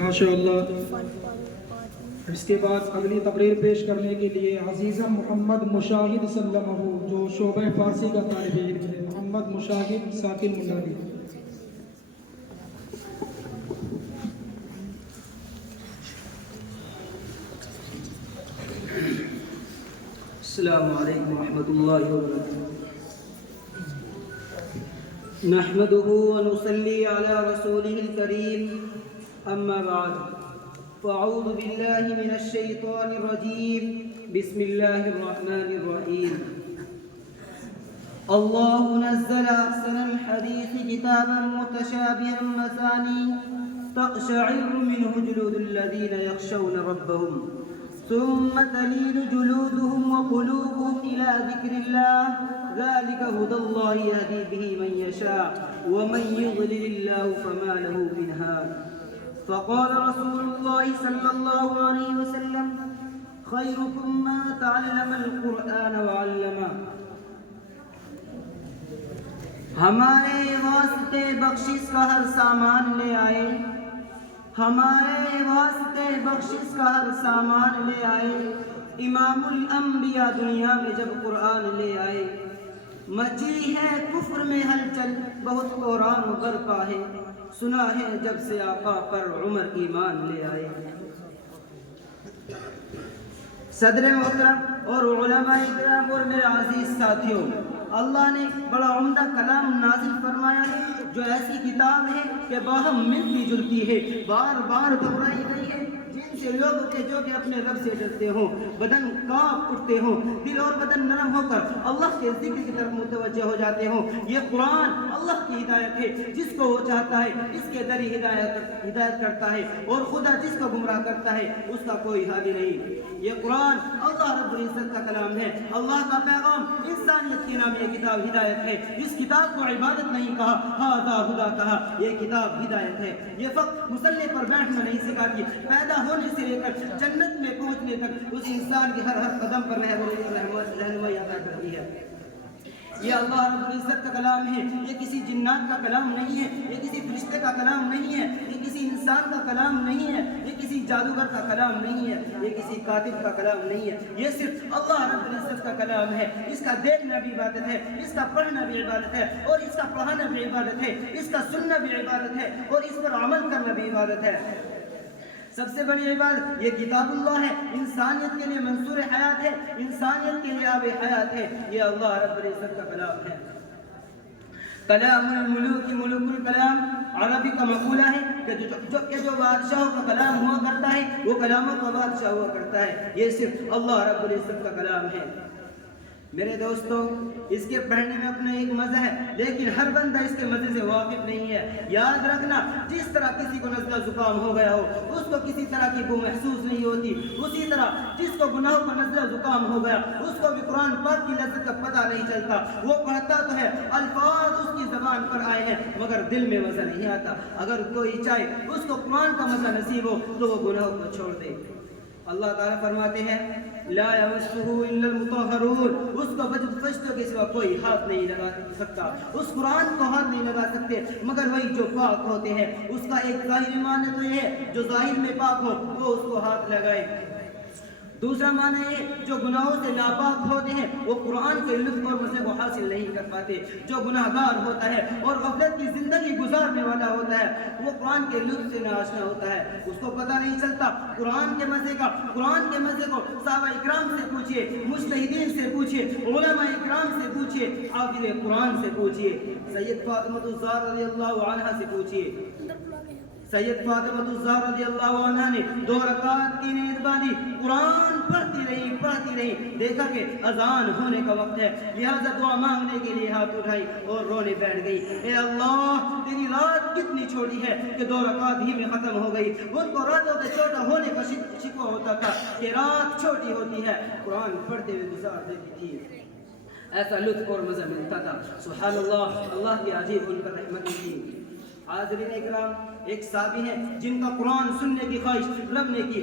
ماشاءاللہ۔ اس کے بعد اگلی تقریر پیش کرنے کے لیے عزیزم محمد مشاہد سلمہ، جو شعبہ فارسی کا طالب علم ہے، محمد مشاہد ساکن ملاری۔ السلام علیکم ورحمۃ اللہ وبرکاتہ۔ نحمده ونصلي على رسوله الكريم، اما بعد، فاعوذ باللہ من الشیطان الرجیم، بسم اللہ الرحمن الرحیم۔ اللہ نزل احسن الحدیث کتابا متشابہا مثانی تقشعر منه جلود الذین یخشون ربهم ثم تلين جلودهم وقلوبهم إلى ذكر الله ذلك هدى الله يهدي به من يشاء ومن يضلل الله فما له من هاد فقال رسول الله صلى الله عليه وسلم خيركم من تعلم القرآن وعلمه۔ ہمارے واسطے بخشش کا ہر سامان لے آئے، ہمارے واسطے بخشش کا ہر سامان لے آئے، امام الانبیاء دنیا میں جب قرآن لے آئے۔ مچی ہے کفر میں ہلچل، بہت قرآن برپا ہے، سنا ہے جب سے آقا پر عمر ایمان لے آئے۔ صدر محترم اور علماء کرام اور میرے عزیز ساتھیوں، اللہ نے بڑا عمدہ کلام نازل فرمایا ہے، جو ایسی کتاب ہے کہ باہم ملتی جلتی ہے، بار بار دہرائی گئی ہے، جن سے لوگ جو کہ اپنے رب سے ڈرتے ہوں، بدن کانپ اٹھتے ہوں، دل اور بدن نرم ہو کر اللہ کے ذکر کی طرف متوجہ ہو جاتے ہوں۔ یہ قرآن اللہ کی ہدایت ہے، جس کو وہ چاہتا ہے اس کے ذریعے ہدایت کرتا ہے، اور خدا جس کو گمراہ کرتا ہے اس کا کوئی حالی نہیں۔ یہ قرآن اللہ رب العزت کا کلام ہے، اللہ کا پیغام، انسانیت کے نام یہ کتاب ہدایت ہے۔ اس کتاب کو عبادت نہیں کہا، ھذا ھدی کہا، یہ کتاب ہدایت ہے۔ یہ فقط مصلی پر بیٹھنا نہیں سکھاتی، پیدا ہونے سے لے کر جنت میں پہنچنے تک اس انسان کی ہر قدم پر رہنمائی عطا کرتی ہے۔ یہ اللہ رب العزت کا کلام ہے، یہ کسی جنات کا کلام نہیں ہے، یہ کسی فرشتے کا کلام نہیں ہے، یہ کسی انسان کا کلام نہیں ہے، یہ کسی جادوگر کا کلام نہیں ہے، یہ کسی کاتب کا کلام نہیں ہے، یہ صرف اللہ رب العزت کا کلام ہے۔ اس کا دیکھنا بھی عبادت ہے، اس کا پڑھنا بھی عبادت ہے، اور اس کا پڑھانا بھی عبادت ہے، اس کا سننا بھی عبادت ہے، اور اس پر عمل کرنا بھی عبادت ہے۔ سب سے بڑی عبادت یہ کتاب اللہ ہے، انسانیت کے لیے منصور حیات ہے، انسانیت کے لیے آب حیات ہے، یہ اللہ رب العزت کا کلام ہے۔ کلام الملوک ملوک الکلام عربی کا مقولہ ہے کہ جو بادشاہوں کا کلام ہوا کرتا ہے وہ کلاموں کا بادشاہ ہوا کرتا ہے، یہ صرف اللہ رب العزت کا کلام ہے۔ میرے دوستوں، اس کے پڑھنے میں اپنا ایک مزہ ہے، لیکن ہر بندہ اس کے مزے سے واقف نہیں ہے۔ یاد رکھنا، جس طرح کسی کو نزلہ زکام ہو گیا ہو اس کو کسی طرح کی بو محسوس نہیں ہوتی، اسی طرح جس کو گناہوں کا نزلہ زکام ہو گیا اس کو بھی قرآن پاک کی لذت کا پتہ نہیں چلتا۔ وہ پڑھتا تو ہے، الفاظ اس کی زبان پر آئے ہیں، مگر دل میں مزہ نہیں آتا۔ اگر کوئی چاہے اس کو قرآن کا مزہ نصیب ہو تو وہ گناہوں کو چھوڑ دے۔ اللہ تعالیٰ فرماتے ہیں لا یمسہ الا المطہرون، اس کو فرشتوں کے سوا کوئی ہاتھ نہیں لگا سکتا، اس قرآن کو ہاتھ نہیں لگا سکتے مگر وہی جو پاک ہوتے ہیں۔ اس کا ایک ظاہری معنی تو یہ ہے جو ظاہر میں پاک ہو وہ اس کو ہاتھ لگائے، دوسرا معنی یہ جو گناہوں سے ناپاک ہوتے ہیں وہ قرآن کے لطف اور مزے کو حاصل نہیں کر پاتے۔ جو گناہ گار ہوتا ہے اور غفلت کی زندگی گزارنے والا ہوتا ہے وہ قرآن کے لطف سے ناشنا ہوتا ہے، اس کو پتہ نہیں چلتا قرآن کے مزے کا۔ قرآن کے مزے کو صحابہ اکرام سے پوچھئے، مجتہدین سے پوچھئے، علماء اکرام سے پوچھئے، حافظ قرآن سے پوچھئے، سید فاطمہ الزہرا رضی اللہ عنہا سے پوچھئے۔ سید فاطمہ الزہرا رضی اللہ عنہ نے 2 رکعت کی نیند باندھی، قرآن پڑھتی رہی، دیکھا کہ اذان ہونے کا وقت ہے، لہذا دعا مانگنے کے لیے ہاتھ اٹھائی اور رونے بیٹھ گئی۔ اے اللہ، تیری رات کتنی چھوٹی ہے کہ 2 رکعت ہی میں ختم ہو گئی۔ ان کو راتوں کے چھوٹا ہونے کا شکوہ ہوتا تھا کہ رات چھوٹی ہوتی ہے، قرآن پڑھتے ہوئے گزار دیتی تھی، ایسا لطف اور مزہ ملتا تھا۔ سبحان اللہ، اللہ کی عجیب ان پر رحمت تھی۔ حاضرین اکرام، ایک صحابی ہیں جن کا قرآن سننے کی خواہش رب نے کی۔